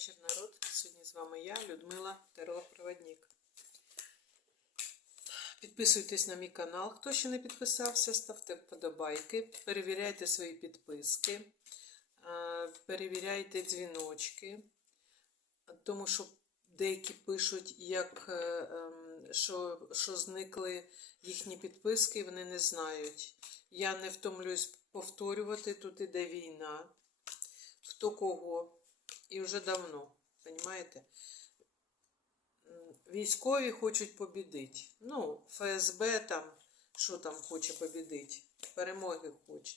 вечір, народ. Сьогодні з вами я, Людмила Терелопроводник. Підписуйтесь на мій канал. Хто ще не підписався, ставте вподобайки, перевіряйте свої підписки, перевіряйте дзвіночки, тому що деякі пишуть, як, е, ем, що, що зникли їхні підписки, вони не знають. Я не втомлююсь повторювати, тут іде війна хто кого. І вже давно, розумієте? Військові хочуть побідити. Ну, ФСБ там, що там хоче побідити? Перемоги хоче.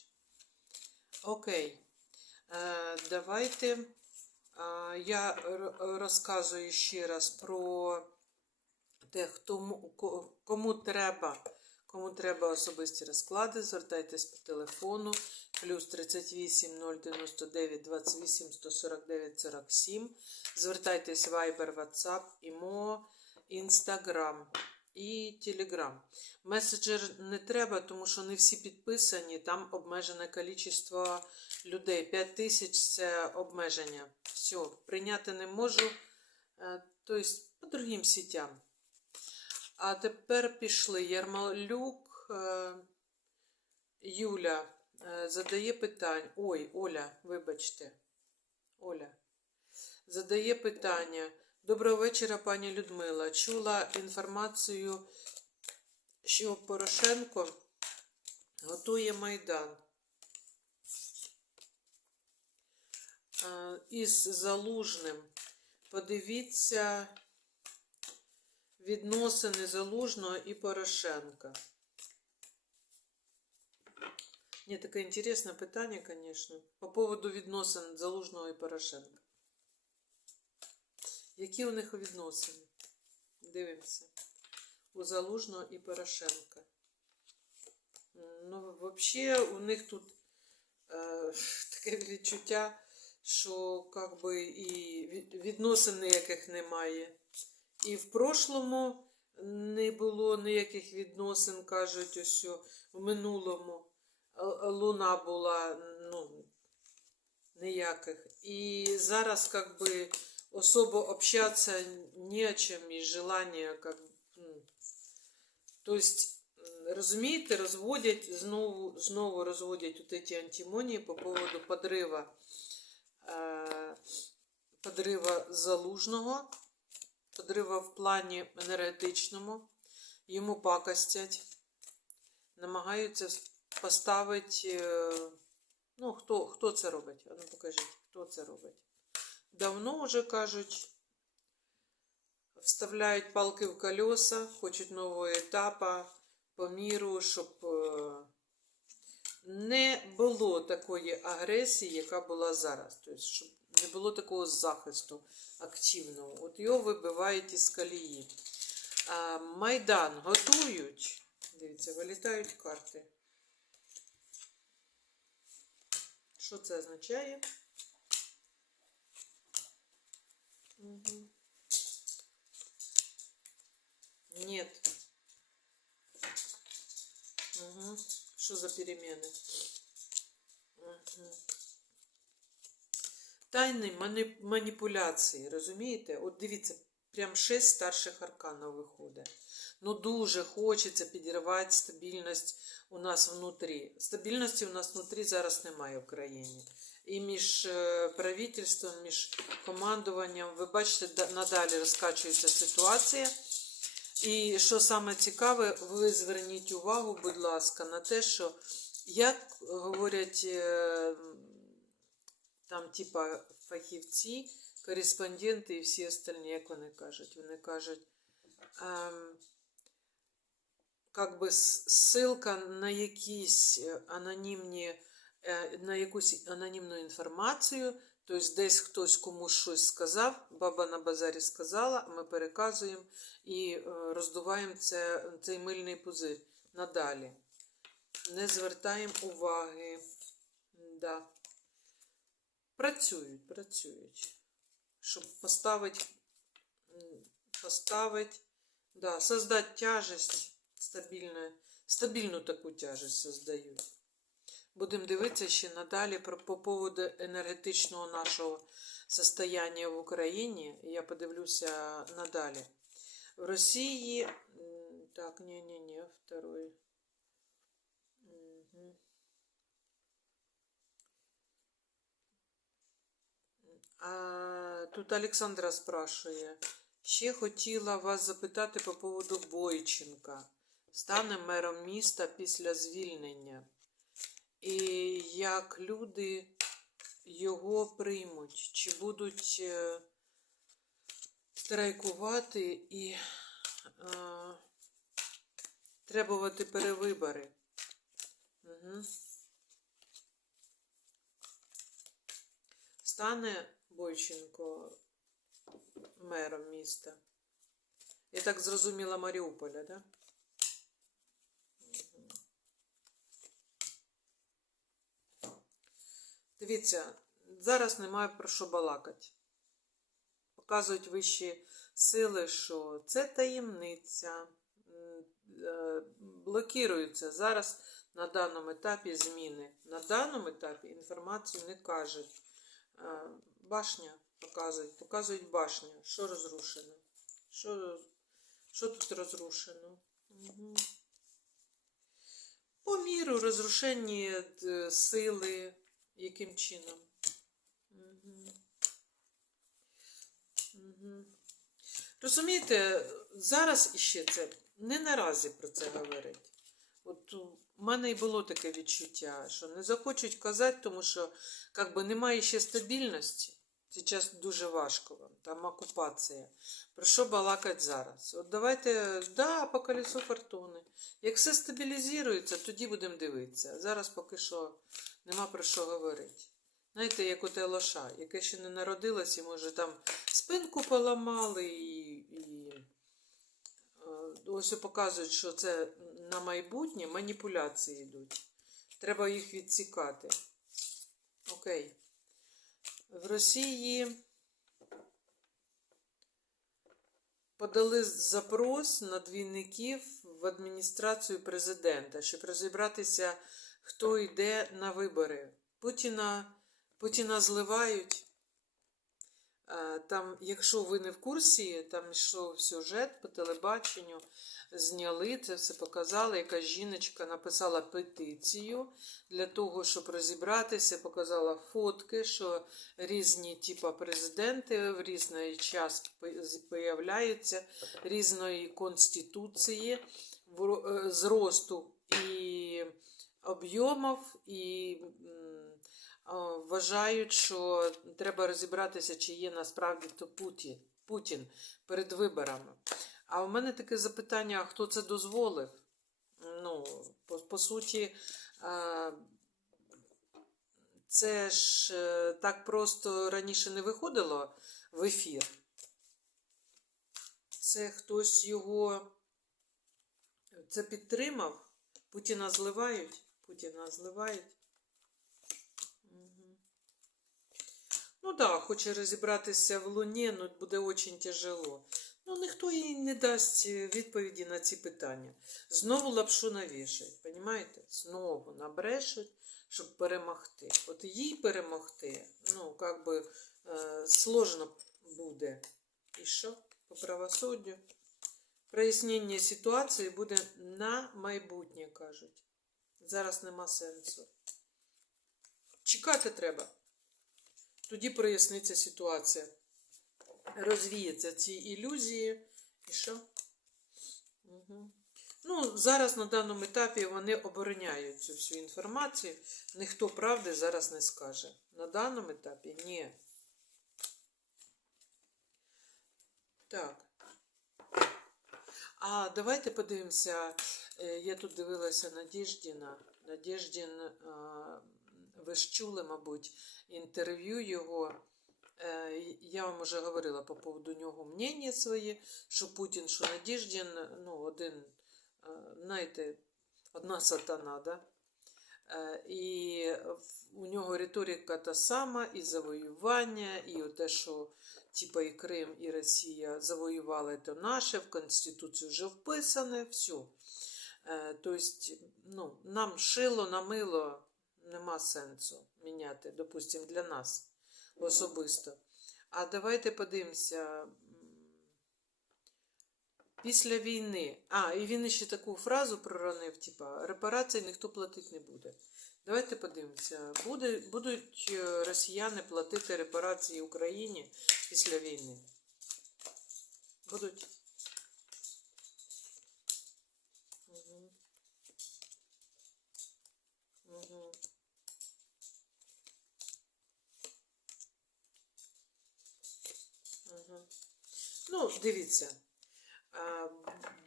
Окей. Е, давайте я розказую ще раз про те, кому треба. Кому треба особисті розклади, звертайтесь по телефону плюс 38 099 28 149 47. Звертайтесь в Viber, WhatsApp, ІМО, Instagram і Telegram. Меседжер не треба, тому що не всі підписані, там обмежене кількість людей. 5 тисяч це обмеження. Все, прийняти не можу. Тобто по другим сітям. А тепер пішли. Ярмолюк е, Юля е, задає питання. Ой, Оля, вибачте. Оля. Задає питання. Доброго вечора, пані Людмила. Чула інформацію, що Порошенко готує Майдан. Е, Із Залужним. Подивіться відносини Залужного і Порошенка. Ні, таке інтересне питання, звісно. По поводу відносин Залужного і Порошенка. Які у них відносини? Дивимося. У Залужного і Порошенка. Ну, взагалі, у них тут е, таке відчуття, що как би, і від- відносин ніяких немає. І в прошлому не було ніяких відносин, кажуть, ось в минулому луна була ну, ніяких. І зараз как би особо общаться не о чим, і желання бы, м. Тобто, розумієте, розводять, знову, знову розводять вот эти антимонії по поводу подрива, е, подрива залужного, подрива в плані енергетичному, йому пакостять, намагаються поставити. е, Ну, хто, хто це робить? А ну покажіть, хто це робить. Давно вже кажуть, вставляють палки в колеса, хочуть нового етапу по міру, щоб е, не було такої агресії, яка була зараз. Тобто, щоб не було такого захисту активного. От його вибивають із колії. А, Майдан готують. Дивіться, вилітають карти. Що це означає? Угу. Нет. Угу. Що за перемены? Угу. Тайні маніпуляції, розумієте? От дивіться, прям шесть старших арканів виходить. Ну дуже хочеться підірвати стабільність у нас внутрі. Стабільності у нас внутрі зараз немає в країні. І між е, правительством, між командуванням, ви бачите, надалі розкачується ситуація. І що саме цікаве, ви зверніть увагу, будь ласка, на те, що як говорять е, там, типа, фахівці, кореспонденти і всі остальні, як вони кажуть, вони кажуть, ем, как би ссылка на якісь е, анонімні, е, на якусь анонімну інформацію, тобто десь хтось комусь щось сказав, баба на базарі сказала, ми переказуємо і е, роздуваємо це, цей мильний пузир надалі. Не звертаємо уваги. Да. Працюють, працюють. Щоб поставити, поставити, да, создать тяжесть стабільну, стабільну таку тяжесть создають. Будемо дивитися ще надалі про, по поводу енергетичного нашого состояння в Україні. Я подивлюся надалі. В Росії. Так, не-не-не, второй. Тут Олександра спрашує. Ще хотіла вас запитати по поводу Бойченка. Стане мером міста після звільнення. І як люди його приймуть? Чи будуть е, страйкувати і е, требувати перевибори? Угу. Стане Бойченко мером міста. Я так зрозуміла Маріуполя, да? Дивіться, зараз немає про що балакати. Показують вищі сили, що це таємниця, е, зараз на даному етапі зміни. На даному етапі інформацію не кажуть. Башня показують, показують башню, що розрушено. Що, що тут розрушено? Угу. По міру розрушення е, сили, яким чином? Угу. Угу. Розумієте, зараз іще це не наразі про це говорить. От у мене і було таке відчуття, що не захочуть казати, тому що як би, немає ще стабільності. Зараз дуже важко вам, там окупація. Про що балакать зараз? От давайте, да, по колесу фортуни. Як все стабілізується, тоді будемо дивитися. Зараз поки що нема про що говорити. Знаєте, як у те лоша, яке ще не народилось, і може там спинку поламали, і, і е, ось показують, що це на майбутнє маніпуляції йдуть. Треба їх відсікати. Окей. В Росії подали запрос на двійників в адміністрацію президента, щоб розібратися, хто йде на вибори. Путіна, Путіна зливають. Е, Там, якщо ви не в курсі, там йшов сюжет по телебаченню, зняли це все показали. Якась жіночка написала петицію для того, щоб розібратися, показала фотки, що різні типа президенти в різний час появляються, різної конституції, е, зросту і об'ємів, і вважають, що треба розібратися, чи є насправді то Путін, Путін перед виборами. А у мене таке запитання: хто це дозволив? Ну, по, по суті, це ж е, так просто раніше не виходило в ефір. Це хтось його це підтримав. Путіна зливають. Путіна зливають. Ну да, хоче розібратися в Луні, але буде дуже тяжело. Ну, ніхто їй не дасть е, відповіді на ці питання. Знову лапшу навішають, розумієте? Знову набрешуть, щоб перемогти. От їй перемогти, ну, як би, е, сложно буде. І що? По правосуддю? Прояснення ситуації буде на майбутнє, кажуть. Зараз нема сенсу. Чекати треба. Тоді проясниться ситуація. Розвіються ці ілюзії. І що? Угу. Ну, зараз на даному етапі вони обороняють цю всю інформацію. Ніхто правди зараз не скаже. На даному етапі ні. Так. А давайте подивимося. Е, Я тут дивилася Надіждіна. Надіждін, ви ж чули, мабуть, інтерв'ю його. Е, Я вам вже говорила по поводу нього мнення своє, що Путін, що Надіждін, ну, один, е, знаєте, одна сатана, да? Е, І у нього риторика та сама, і завоювання, і те, що типа і Крим, і Росія завоювали, то наше, в Конституцію вже вписане, все. Тобто, ну, нам шило на мило нема сенсу міняти, допустимо, для нас особисто. А давайте подивимося. Після війни. А, і він ще таку фразу проронив, типа, репарації ніхто платити не буде. Давайте подивимося. Буде, будуть е, росіяни платити репарації Україні після війни? Будуть. Ну, дивіться.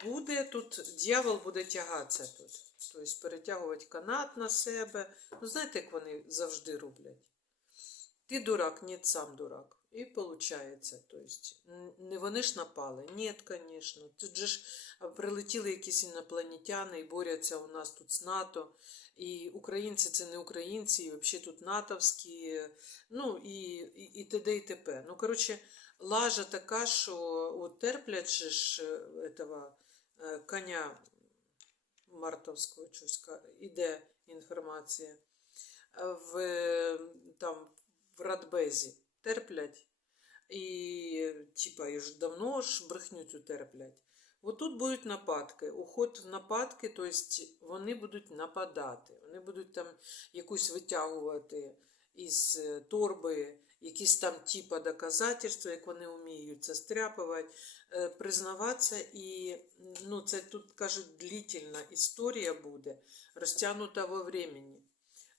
Буде тут, дьявол буде тягатися тут. Тобто перетягувати канат на себе. Ну, знаєте, як вони завжди роблять? Ти дурак, ні, сам дурак. І виходить, тобто, н- не вони ж напали. Ні, звісно. Тут же ж прилетіли якісь інопланетяни і борються у нас тут з НАТО. І українці це не українці, і взагалі тут натовські, ну і, і, і т.д. і т.п. Ну, коротше, лажа така, що от терплять ж е, этого е, коня мартовського чуська, іде інформація в, там, в Радбезі. Терплять. І, типа, і ж давно ж брехню цю терплять. От тут будуть нападки. Уход в нападки, тобто вони будуть нападати. Вони будуть там якусь витягувати із е, торби, якісь там типа доказательства, як вони вміють це стряпувати, е, признаватися. І ну, це тут кажуть, длительна історія буде, розтягнута во времени.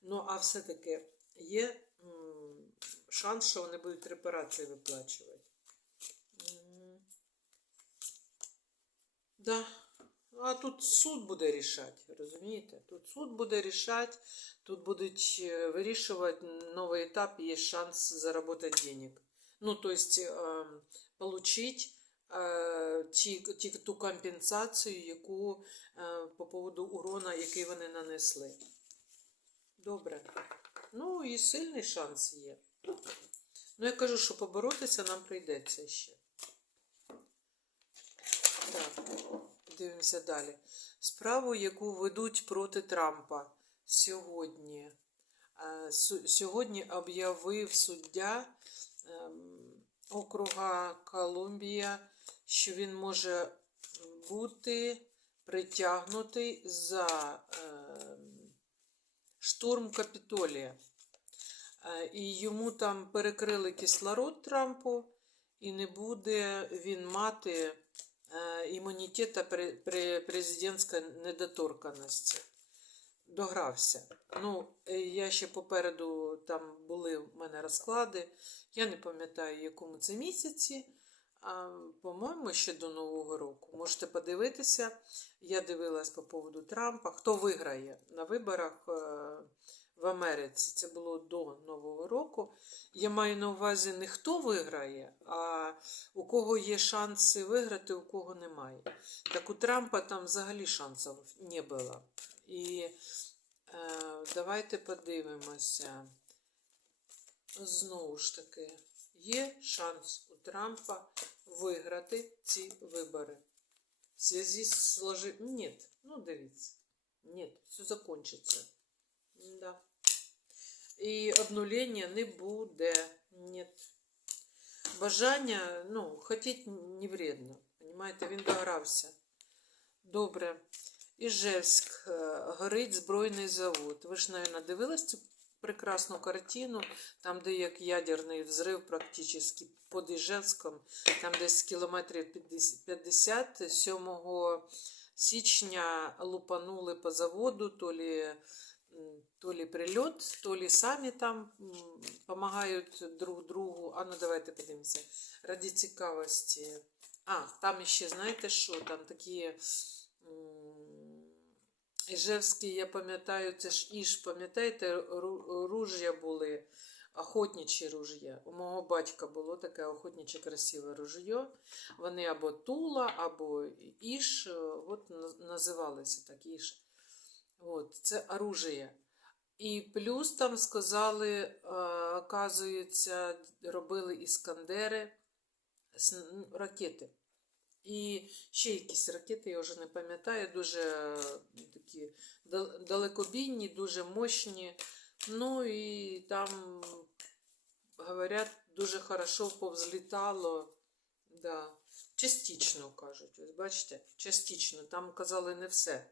Ну, а все-таки є шанс, що вони будуть репарації виплачувати. М. Да. А тут суд буде рішати, розумієте? Тут суд буде рішати, тут будуть е, вирішувати новий етап, є шанс заробити денег. Ну, то есть е, получить е, ті, ті, ту компенсацію, яку е, по поводу урона, який вони нанесли. Добре. Ну і сильний шанс є. Ну, я кажу, що поборотися нам прийдеться ще. Так, дивимося далі. Справу, яку ведуть проти Трампа сьогодні. Е, Сьогодні об'явив суддя ем, округа Колумбія, що він може бути притягнутий за ем, штурм Капітолія. Е, І йому там перекрили кислород Трампу, і не буде він мати е, імунітета при, президентської недоторканості. Догрався. Ну, е, я ще попереду там були в мене розклади. Я не пам'ятаю, якому це місяці. По-моєму, ще до Нового року. Можете подивитися. Я дивилась по поводу Трампа. Хто виграє на виборах в Америці? Це було до Нового року. Я маю на увазі не хто виграє, а у кого є шанси виграти, у кого немає. Так у Трампа там взагалі шансів не було. І е, давайте подивимося. Знову ж таки, є шанс у Трампа виграти ці вибори. В зв'язку з сложи... Ні, ну дивіться. Ні, все закончиться. Да. І обнулення не буде. Ні. Бажання, ну, хотіть не вредно. Понимаєте, він догрався. Добре. Іжевськ. е, Горить збройний завод. Ви ж, мабуть, дивились цю прекрасну картину, там, де як ядерний взрив практично під Іжевськом, там десь кілометрів 50, 50 7 січня лупанули по заводу, то лі, то лі прильот, то лі самі там допомагають друг другу. А ну давайте подивимося. Раді цікавості. А, там ще, знаєте що, там такі. м, Іжевський, я пам'ятаю, це ж Іж, пам'ятаєте, ру- ружья були, охотничі ружья. У мого батька було таке охотниче красиве ружьо. Вони або Тула, або Іш, от називалися так Іш. От, це оружие. І плюс там сказали, е, оказується, робили іскандери, ракети. І ще якісь ракети, я вже не пам'ятаю, дуже е, такі далекобійні, дуже мощні. Ну і там говорять, дуже хорошо повзлітало. Да. Частично кажуть. Ось бачите, частично. Там казали не все.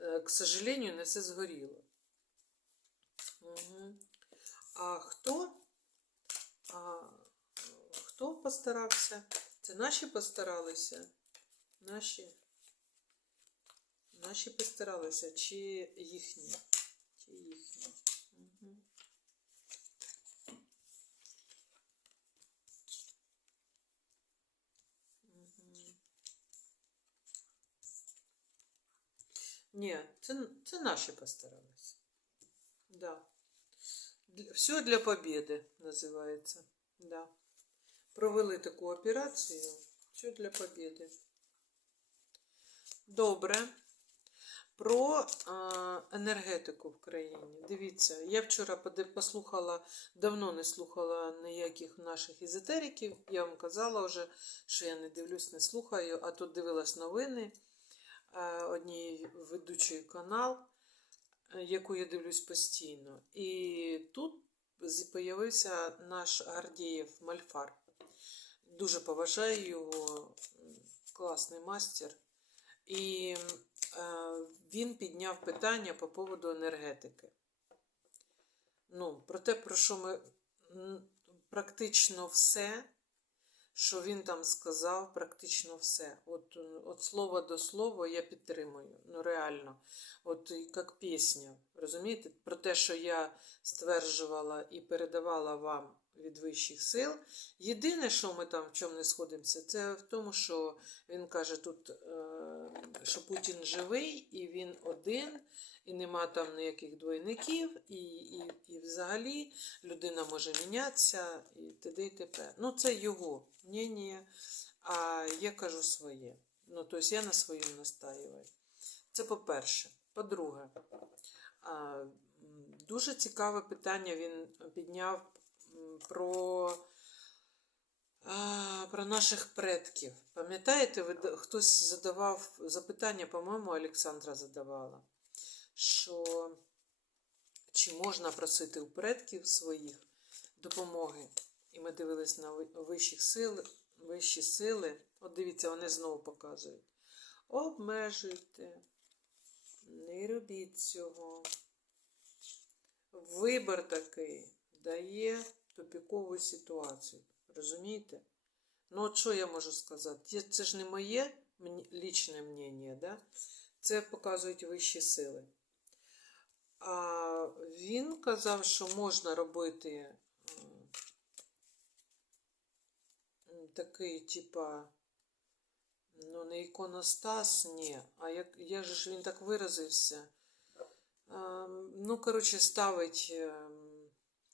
Е, К сожалению, не все згоріло. Угу. А хто? А, хто постарався? Це наші постаралися? Наші? Наші постаралися, чи їхні? Чи їхні? Угу. Ні, це, це наші постаралися. Да. Все для победы називається. Да. Провели таку операцію. Все для победы. Добре. Про енергетику в країні. Дивіться, я вчора послухала, давно не слухала ніяких наших езотериків. Я вам казала вже, що я не дивлюсь, не слухаю, а тут дивилась новини е, однієї ведучої канал, е, яку я дивлюсь постійно. І тут з'явився наш Гардієв Мальфар. Дуже поважаю його, класний мастер. І е, він підняв питання по поводу енергетики. Ну, про те, про що ми практично все, що він там сказав, практично все. От, е, от слова до слова я підтримую. Ну, реально. От як пісня. Розумієте? Про те, що я стверджувала і передавала вам від вищих сил. Єдине, що ми там в чому не сходимося, це в тому, що він каже тут, е, що Путін живий, і він один, і нема там ніяких двойників, і, і, і взагалі людина може мінятися, і т.д. і т.п. Ну, це його мнення, а я кажу своє. Ну, тобто я на своєму настаюю. Це по-перше. По-друге, дуже цікаве питання він підняв про, про наших предків. Пам'ятаєте, ви хтось задавав запитання, по-моєму, Олександра задавала, що чи можна просити у предків своїх допомоги? І ми дивились на ви- вищих сил, вищі сили. От дивіться, вони знову показують. Обмежуйте, не робіть цього. Вибір такий дає тупікову ситуацію. Розумієте? Ну, от що я можу сказати? Це ж не моє лічне мнення, да? це показують вищі сили. А він казав, що можна робити такий, типа, ну, не іконостас, ні. А як, же ж він так виразився? Ну, коротше, ставить ем,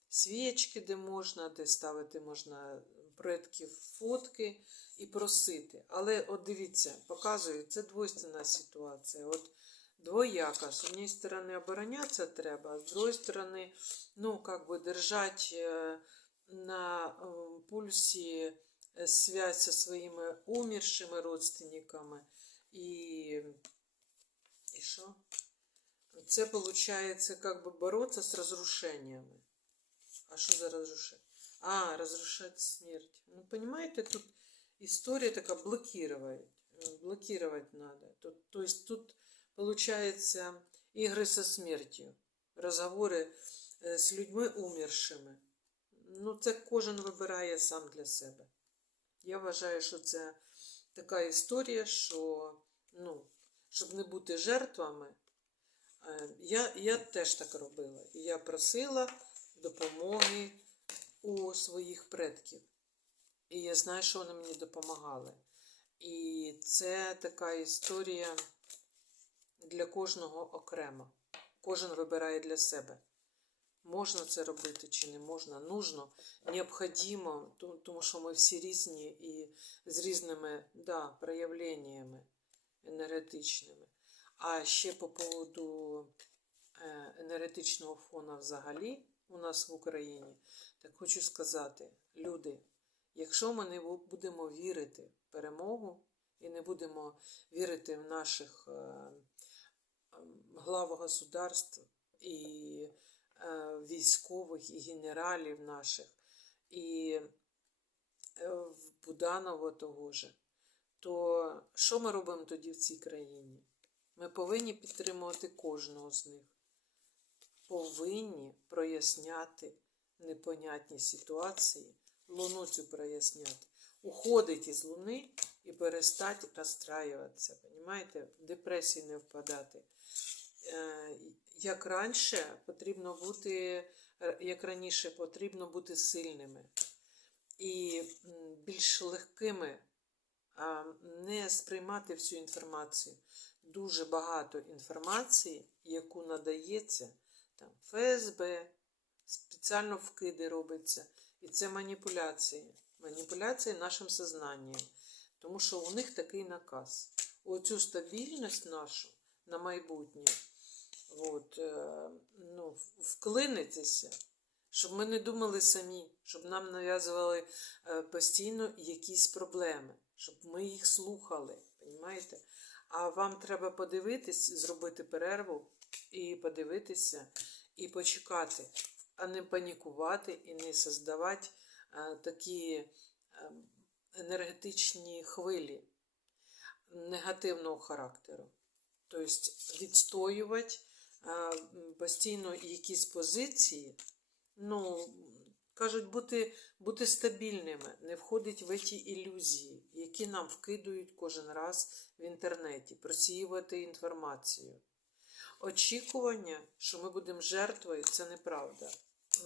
свічки, де можна, де ставити можна предків фотки і просити. Але от дивіться, показую, це двойственна ситуація. От двояка. З однієї сторони оборонятися треба, а з другої сторони, ну, как бы держать е, на е, пульсі е, связь со своїми умершими родственниками. І, і що? Це получается как бы бороться с разрушениями. А что за разрушение? А, разрушать смерть. Ну, понимаете, тут история такая блокировать. Э, Блокировать надо. Тут, то есть тут получается игры со смертью. Разговори е, з людьми умершими. Ну, це кожен вибирає сам для себе. Я вважаю, що це така історія, що, ну, щоб не бути жертвами, Е, Я, я теж так робила. І я просила допомоги у своїх предків. І я знаю, що вони мені допомагали. І це така історія для кожного окремо. Кожен вибирає для себе. Можна це робити чи не можна, нужно, необхідно, тому що ми всі різні і з різними да, проявленнями енергетичними. А ще по поводу е, енергетичного фону взагалі у нас в Україні, так хочу сказати, люди, якщо ми не будемо вірити в перемогу і не будемо вірити в наших е, глав государств і е, військових, і генералів наших, і е, Буданова того же, то що ми робимо тоді в цій країні? Ми повинні підтримувати кожного з них. Повинні проясняти непонятні ситуації, луну цю проясняти. Уходить із луни і перестати розстраюватися. Понімаєте? В депресії не впадати. Е, Як раніше потрібно бути, е, як раніше потрібно бути сильними і більш легкими, не сприймати всю інформацію. Дуже багато інформації, яку надається там ФСБ, спеціально вкиди робиться. І це маніпуляції. Маніпуляції нашим сознанням. Тому що у них такий наказ. Оцю стабільність нашу на майбутнє от, е, ну, вклинитися, щоб ми не думали самі, щоб нам нав'язували е, постійно якісь проблеми, щоб ми їх слухали. Понімаєте? А вам треба подивитись, зробити перерву і подивитися, і почекати, а не панікувати і не создавати е, такі енергетичні хвилі негативного характеру. Тобто відстоювати е, постійно якісь позиції, ну, кажуть, бути, бути стабільними, не входить в ті ілюзії, які нам вкидують кожен раз в інтернеті, просіювати інформацію. Очікування, що ми будемо жертвою, це неправда.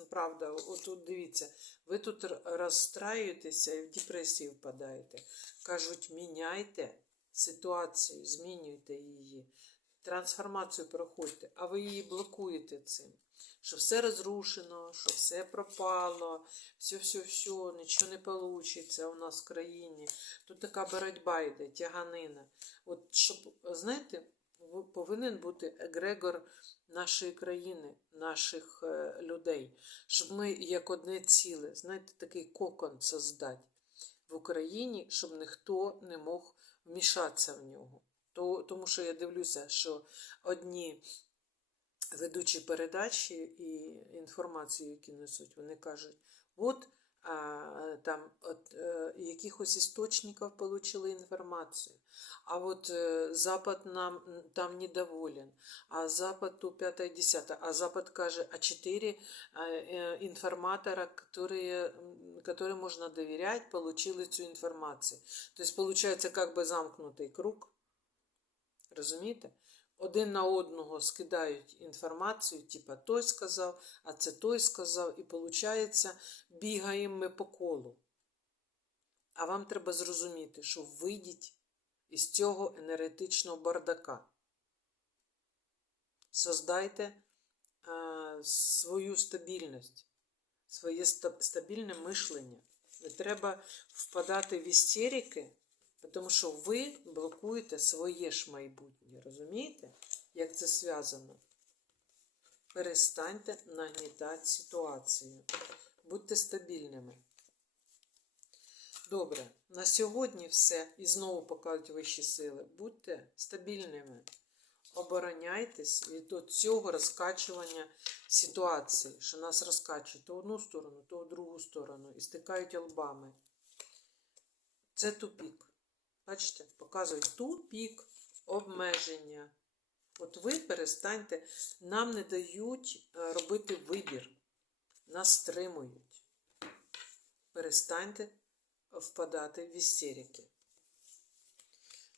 Правда, отут дивіться, ви тут розстраюєтеся і в депресію впадаєте. Кажуть, міняйте ситуацію, змінюйте її, трансформацію проходьте, а ви її блокуєте цим. Що все розрушено, що все пропало, все-все-все, нічого не вийде у нас в країні. Тут така боротьба йде, тяганина. От щоб, знаєте, повинен бути егрегор нашої країни, наших е, людей, щоб ми як одне ціле, знаєте, такий кокон создати в Україні, щоб ніхто не мог вмішатися в нього. Тому що я дивлюся, що одні ведучі передачі і інформацію, які несуть, вони кажуть, от там от е, якихось істочників отримали інформацію. А от е, Запад нам м, там недоволен, а Запад то 5-10, а Запад каже, а 4 информатора, которые, м, которым можно доверять, получили эту информацию. То есть получается как бы замкнутий круг. Розумієте? Один на одного скидають інформацію, типа той сказав, а це той сказав, і виходить, бігаємо ми по колу. А вам треба зрозуміти, що вийдіть із цього енергетичного бардака. Создайте е, свою стабільність, своє ста- стабільне мишлення. Не треба впадати в істерики, тому що ви блокуєте своє ж майбутнє. Розумієте, як це зв'язано? Перестаньте нагнітати ситуацію. Будьте стабільними. Добре, на сьогодні все. І знову покажуть вищі сили. Будьте стабільними. Обороняйтесь від цього розкачування ситуації, що нас розкачують то в одну сторону, то в другу сторону і стикають лбами. Це тупік. Бачите, показують тупік, обмеження. От ви перестаньте, нам не дають е, робити вибір, нас стримують. Перестаньте впадати в істерики.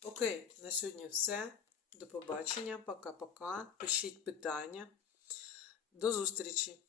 Окей, на сьогодні все. До побачення. Пока-пока. Пишіть питання. До зустрічі!